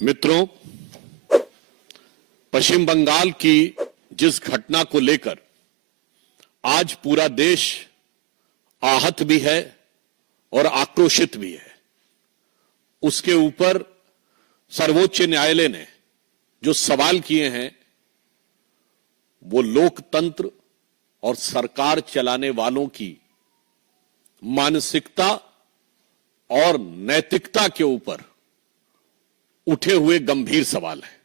मित्रों, पश्चिम बंगाल की जिस घटना को लेकर आज पूरा देश आहत भी है और आक्रोशित भी है, उसके ऊपर सर्वोच्च न्यायालय ने जो सवाल किए हैं वो लोकतंत्र और सरकार चलाने वालों की मानसिकता और नैतिकता के ऊपर उठे हुए गंभीर सवाल है।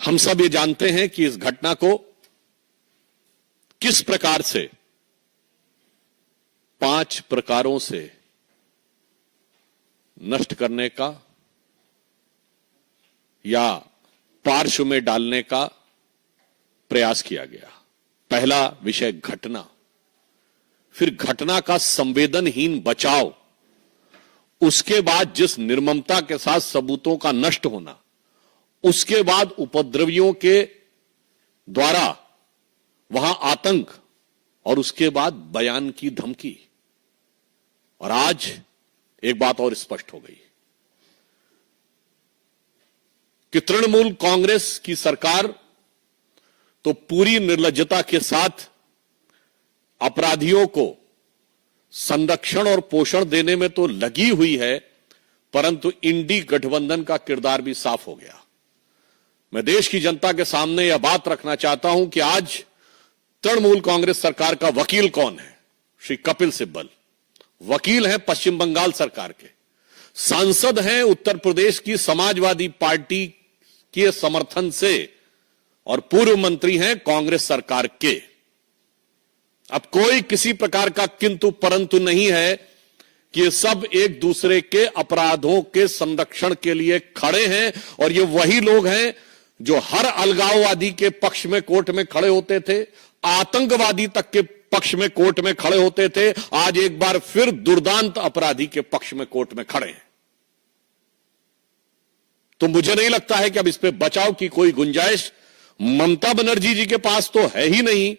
हम सब ये जानते हैं कि इस घटना को किस प्रकार से 5 प्रकारों से नष्ट करने का या पार्श्व में डालने का प्रयास किया गया। पहला विषय घटना, फिर घटना का संवेदनहीन बचाव, उसके बाद जिस निर्ममता के साथ सबूतों का नष्ट होना, उसके बाद उपद्रवियों के द्वारा वहां आतंक और उसके बाद बयान की धमकी। और आज एक बात और स्पष्ट हो गई कि तृणमूल कांग्रेस की सरकार तो पूरी निर्लज्जता के साथ अपराधियों को संरक्षण और पोषण देने में तो लगी हुई है, परंतु इंडी गठबंधन का किरदार भी साफ हो गया। मैं देश की जनता के सामने यह बात रखना चाहता हूं कि आज तृणमूल कांग्रेस सरकार का वकील कौन है? श्री कपिल सिब्बल वकील हैं पश्चिम बंगाल सरकार के, सांसद हैं उत्तर प्रदेश की समाजवादी पार्टी के समर्थन से और पूर्व मंत्री हैं कांग्रेस सरकार के। अब कोई किसी प्रकार का किंतु परंतु नहीं है कि ये सब एक दूसरे के अपराधों के संरक्षण के लिए खड़े हैं। और ये वही लोग हैं जो हर अलगाववादी के पक्ष में कोर्ट में खड़े होते थे, आतंकवादी तक के पक्ष में कोर्ट में खड़े होते थे, आज एक बार फिर दुर्दांत अपराधी के पक्ष में कोर्ट में खड़े हैं। तो मुझे नहीं लगता है कि अब इस पे बचाव की कोई गुंजाइश ममता बनर्जी जी के पास तो है ही नहीं,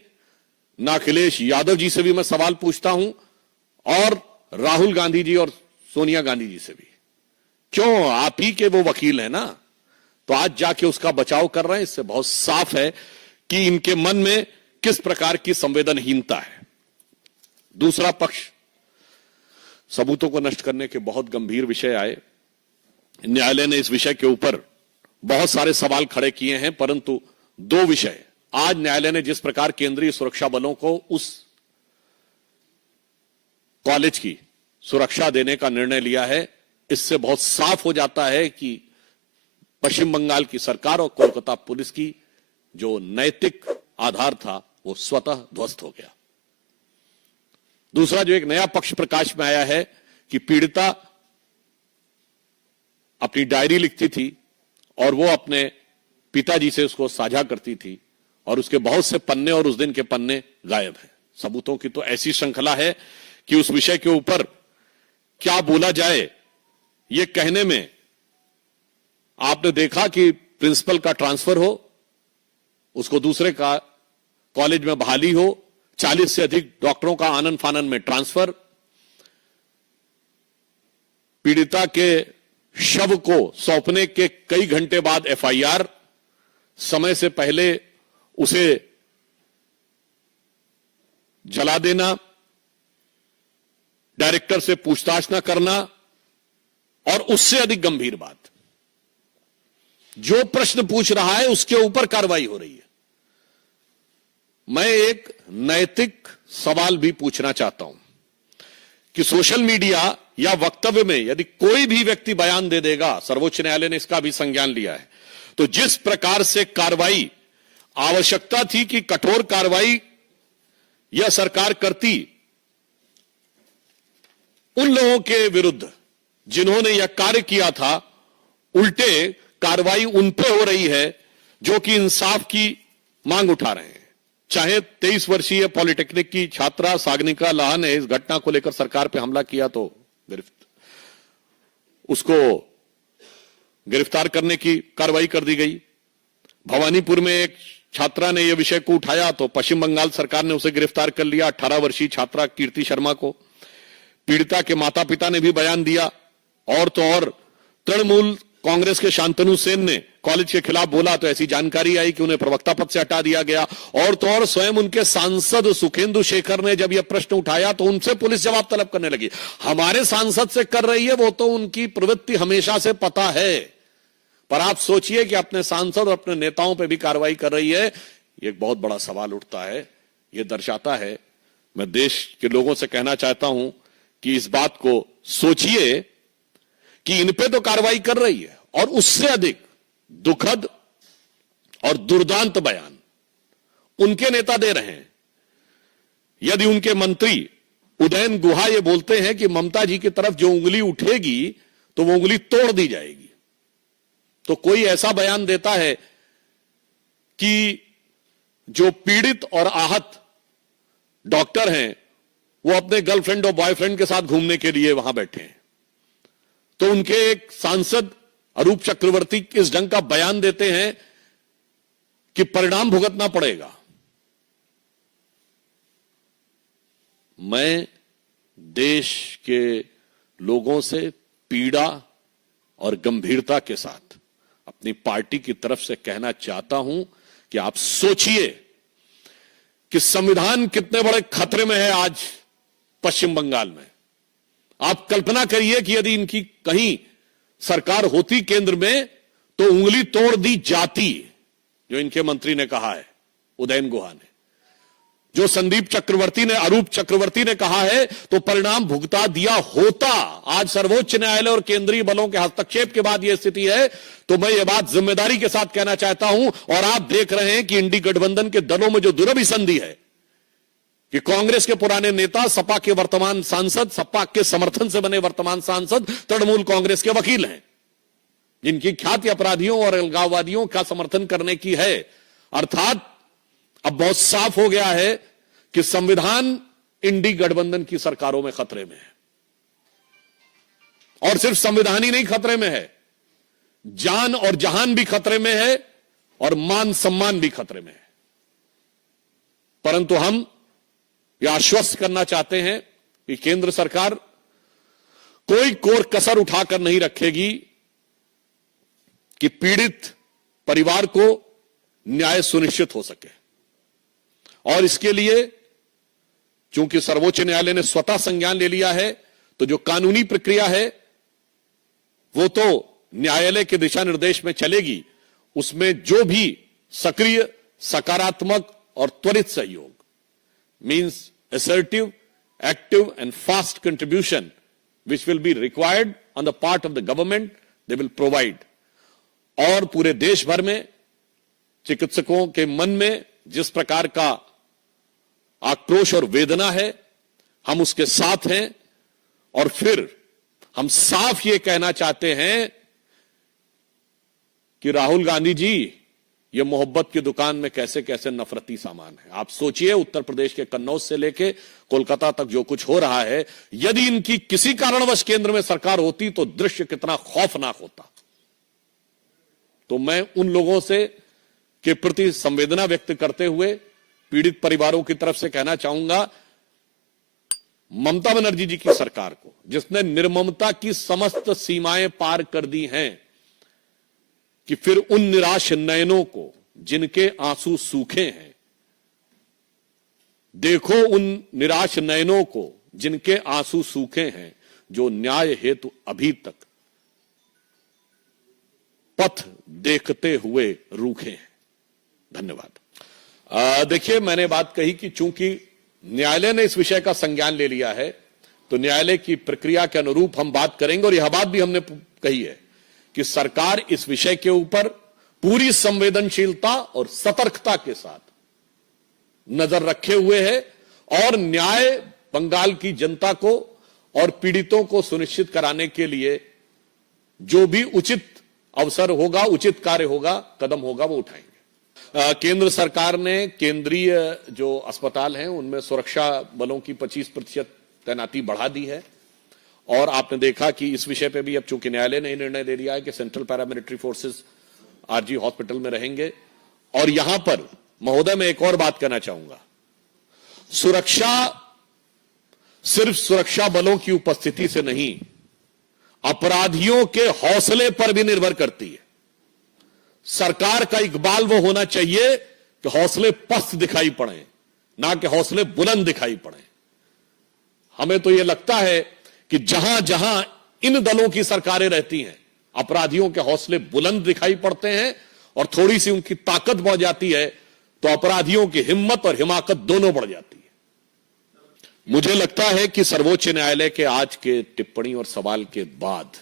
ना अखिलेश यादव जी से भी मैं सवाल पूछता हूं और राहुल गांधी जी और सोनिया गांधी जी से भी। क्यों? आप ही के वो वकील हैं ना, तो आज जाके उसका बचाव कर रहे हैं। इससे बहुत साफ है कि इनके मन में किस प्रकार की संवेदनहीनता है। दूसरा पक्ष, सबूतों को नष्ट करने के बहुत गंभीर विषय आए। न्यायालय ने इस विषय के ऊपर बहुत सारे सवाल खड़े किए हैं, परंतु 2 विषय आज न्यायालय ने जिस प्रकार केंद्रीय सुरक्षा बलों को उस कॉलेज की सुरक्षा देने का निर्णय लिया है, इससे बहुत साफ हो जाता है कि पश्चिम बंगाल की सरकार और कोलकाता पुलिस की जो नैतिक आधार था वो स्वतः ध्वस्त हो गया। दूसरा जो एक नया पक्ष प्रकाश में आया है कि पीड़िता अपनी डायरी लिखती थी और वो अपने पिताजी से उसको साझा करती थी और उसके बहुत से पन्ने और उस दिन के पन्ने गायब हैं। सबूतों की तो ऐसी श्रृंखला है कि उस विषय के ऊपर क्या बोला जाए ये कहने में, आपने देखा कि प्रिंसिपल का ट्रांसफर हो, उसको दूसरे का कॉलेज में बहाली हो, 40 से अधिक डॉक्टरों का आनन फानन में ट्रांसफर, पीड़िता के शव को सौंपने के कई घंटे बाद एफआईआर, समय से पहले उसे जला देना, डायरेक्टर से पूछताछ न करना, और उससे अधिक गंभीर बात, जो प्रश्न पूछ रहा है उसके ऊपर कार्रवाई हो रही है। मैं एक नैतिक सवाल भी पूछना चाहता हूं कि सोशल मीडिया या वक्तव्य में यदि कोई भी व्यक्ति बयान दे देगा, सर्वोच्च न्यायालय ने इसका भी संज्ञान लिया है, तो जिस प्रकार से कार्रवाई आवश्यकता थी कि कठोर कार्रवाई यह सरकार करती उन लोगों के विरुद्ध जिन्होंने यह कार्य किया था, उल्टे कार्रवाई उन पे हो रही है जो कि इंसाफ की मांग उठा रहे हैं। चाहे 23 वर्षीय पॉलिटेक्निक की छात्रा सागनिका लाहा ने इस घटना को लेकर सरकार पे हमला किया तो उसको गिरफ्तार करने की कार्रवाई कर दी गई। भवानीपुर में एक छात्रा ने यह विषय को उठाया तो पश्चिम बंगाल सरकार ने उसे गिरफ्तार कर लिया, 18 वर्षीय छात्रा कीर्ति शर्मा को। पीड़िता के माता पिता ने भी बयान दिया और तो और तृणमूल कांग्रेस के शांतनु सेन ने कॉलेज के खिलाफ बोला तो ऐसी जानकारी आई कि उन्हें प्रवक्ता पद से हटा दिया गया। और तो और स्वयं उनके सांसद सुखेंदु शेखर ने जब यह प्रश्न उठाया तो उनसे पुलिस जवाब तलब करने लगी। हमारे सांसद से कर रही है, वो तो उनकी प्रवृत्ति हमेशा से पता है, पर आप सोचिए कि अपने सांसद और अपने नेताओं पर भी कार्रवाई कर रही है। एक बहुत बड़ा सवाल उठता है। यह दर्शाता है, मैं देश के लोगों से कहना चाहता हूं कि इस बात को सोचिए कि इन पे तो कार्रवाई कर रही है, और उससे अधिक दुखद और दुर्दांत बयान उनके नेता दे रहे हैं। यदि उनके मंत्री उदयन गुहा ये बोलते हैं कि ममता जी की तरफ जो उंगली उठेगी तो वो उंगली तोड़ दी जाएगी, तो कोई ऐसा बयान देता है कि जो पीड़ित और आहत डॉक्टर हैं वो अपने गर्लफ्रेंड और बॉयफ्रेंड के साथ घूमने के लिए वहां बैठे हैं, तो उनके एक सांसद अरूप चक्रवर्ती इस ढंग का बयान देते हैं कि परिणाम भुगतना पड़ेगा। मैं देश के लोगों से पीड़ा और गंभीरता के साथ अपनी पार्टी की तरफ से कहना चाहता हूं कि आप सोचिए कि संविधान कितने बड़े खतरे में है आज पश्चिम बंगाल में। आप कल्पना करिए कि यदि इनकी कहीं सरकार होती केंद्र में तो उंगली तोड़ दी जाती, जो इनके मंत्री ने कहा है उदयन गुहा ने, जो संदीप चक्रवर्ती ने, अरूप चक्रवर्ती ने कहा है, तो परिणाम भुगता दिया होता। आज सर्वोच्च न्यायालय और केंद्रीय बलों के हस्तक्षेप के बाद यह स्थिति है, तो मैं यह बात जिम्मेदारी के साथ कहना चाहता हूं। और आप देख रहे हैं कि इंडी गठबंधन के दलों में जो दुरभिसंधि है कि कांग्रेस के पुराने नेता, सपा के वर्तमान सांसद, सपा के समर्थन से बने वर्तमान सांसद तृणमूल कांग्रेस के वकील हैं, जिनकी ख्याति अपराधियों और अलगाववादियों का समर्थन करने की है। अर्थात अब बहुत साफ हो गया है कि संविधान इंडी गठबंधन की सरकारों में खतरे में है। और सिर्फ संविधान ही नहीं खतरे में है, जान और जहान भी खतरे में है और मान सम्मान भी खतरे में है। परंतु हम यह आश्वस्त करना चाहते हैं कि केंद्र सरकार कोई कोर कसर उठाकर नहीं रखेगी कि पीड़ित परिवार को न्याय सुनिश्चित हो सके। और इसके लिए चूंकि सर्वोच्च न्यायालय ने स्वतः संज्ञान ले लिया है, तो जो कानूनी प्रक्रिया है वो तो न्यायालय के दिशा निर्देश में चलेगी। उसमें जो भी सक्रिय, सकारात्मक और त्वरित सहयोग, means assertive, active and fast contribution which will be required on the part of the government, they will provide। और पूरे देश भर में चिकित्सकों के मन में जिस प्रकार का आक्रोश और वेदना है, हम उसके साथ हैं। और फिर हम साफ ये कहना चाहते हैं कि राहुल गांधी जी, ये मोहब्बत की दुकान में कैसे कैसे नफरती सामान है। आप सोचिए, उत्तर प्रदेश के कन्नौज से लेके कोलकाता तक जो कुछ हो रहा है, यदि इनकी किसी कारणवश केंद्र में सरकार होती तो दृश्य कितना खौफनाक होता। तो मैं उन लोगों से के प्रति संवेदना व्यक्त करते हुए पीड़ित परिवारों की तरफ से कहना चाहूंगा, ममता बनर्जी जी की सरकार को, जिसने निर्ममता की समस्त सीमाएं पार कर दी हैं, कि फिर उन निराश नयनों को जिनके आंसू सूखे हैं, देखो उन निराश नयनों को जिनके आंसू सूखे हैं, जो न्याय हेतु अभी तक पथ देखते हुए रूखे हैं। धन्यवाद। देखिए, मैंने बात कही कि चूंकि न्यायालय ने इस विषय का संज्ञान ले लिया है, तो न्यायालय की प्रक्रिया के अनुरूप हम बात करेंगे। और यह बात भी हमने कही है कि सरकार इस विषय के ऊपर पूरी संवेदनशीलता और सतर्कता के साथ नजर रखे हुए है, और न्याय बंगाल की जनता को और पीड़ितों को सुनिश्चित कराने के लिए जो भी उचित अवसर होगा, उचित कार्य होगा, कदम होगा, वो उठाएंगे। केंद्र सरकार ने केंद्रीय जो अस्पताल हैं उनमें सुरक्षा बलों की 25% तैनाती बढ़ा दी है। और आपने देखा कि इस विषय पे भी अब चूंकि न्यायालय ने निर्णय ले लिया है कि central paramilitary forces RG hospital में रहेंगे। और यहां पर महोदय, मैं एक और बात कहना चाहूंगा, सुरक्षा सिर्फ सुरक्षा बलों की उपस्थिति से नहीं, अपराधियों के हौसले पर भी निर्भर करती है। सरकार का इकबाल वो होना चाहिए कि हौसले पस्त दिखाई पड़े, ना कि हौसले बुलंद दिखाई पड़े। हमें तो यह लगता है कि जहां जहां इन दलों की सरकारें रहती हैं, अपराधियों के हौसले बुलंद दिखाई पड़ते हैं और थोड़ी सी उनकी ताकत बढ़ जाती है तो अपराधियों की हिम्मत और हिमाकत दोनों बढ़ जाती है। मुझे लगता है कि सर्वोच्च न्यायालय के आज के टिप्पणी और सवाल के बाद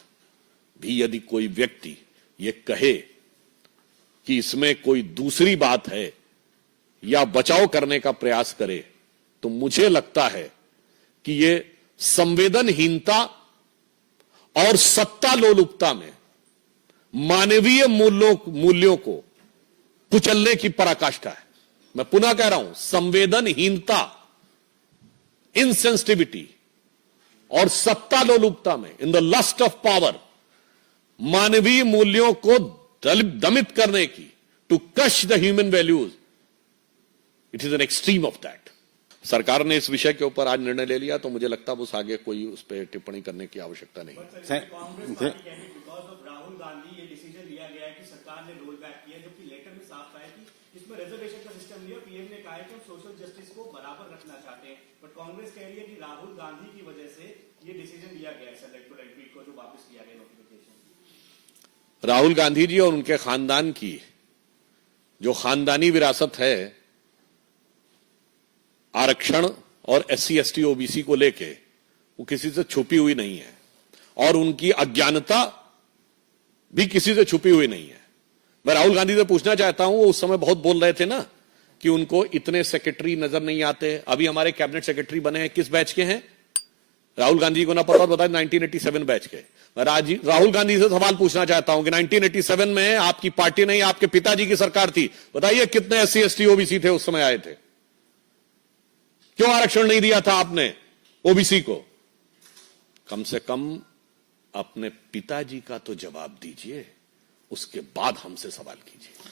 भी यदि कोई व्यक्ति यह कहे कि इसमें कोई दूसरी बात है या बचाव करने का प्रयास करे, तो मुझे लगता है कि यह संवेदनहीनता और सत्ता लोलुपता में मानवीय मूल्यों को कुचलने की पराकाष्ठा है। मैं पुनः कह रहा हूं, संवेदनहीनता, इनसेंसिटिविटी और सत्ता लोलुपता में, in the lust of power, मानवीय मूल्यों को दमित करने की, to crush the human values, it is an extreme of that. सरकार ने इस विषय के ऊपर आज निर्णय ले लिया तो मुझे लगता है उस आगे कोई उस पर टिप्पणी करने की आवश्यकता नहीं। राहुल गांधी ये डिसीजन लिया गया है कि सरकार ने रोल बैक किया, जबकि लेटर में साफ आया कि इसमें रिजर्वेशन का सिस्टम नहीं है। पीएम ने कहा है कि हम सोशल जस्टिस को बराबर रखना चाहते हैं, बट कांग्रेस कह रही है कि राहुल गांधी की वजह से ये डिसीजन लिया गया है, इलेक्टोरल ट्वीट को जो वापस किया गया नोटिफिकेशन। राहुल गांधी जी और उनके खानदान की जो खानदानी विरासत है आरक्षण और एससी एसटी ओबीसी को लेके, वो किसी से छुपी हुई नहीं है और उनकी अज्ञानता भी किसी से छुपी हुई नहीं है। मैं राहुल गांधी से पूछना चाहता हूं, वो उस समय बहुत बोल रहे थे ना कि उनको इतने सेक्रेटरी नजर नहीं आते। अभी हमारे कैबिनेट सेक्रेटरी बने हैं, किस बैच के हैं? राहुल गांधी को ना पता, बताए 1987 बैच के। मैं राहुल गांधी से सवाल पूछना चाहता हूं कि 1987 में आपकी पार्टी नहीं, आपके पिताजी की सरकार थी, बताइए कितने एससी एसटी ओबीसी थे उस समय आए थे? क्यों आरक्षण नहीं दिया था आपने ओबीसी को? कम से कम अपने पिताजी का तो जवाब दीजिए, उसके बाद हमसे सवाल कीजिए।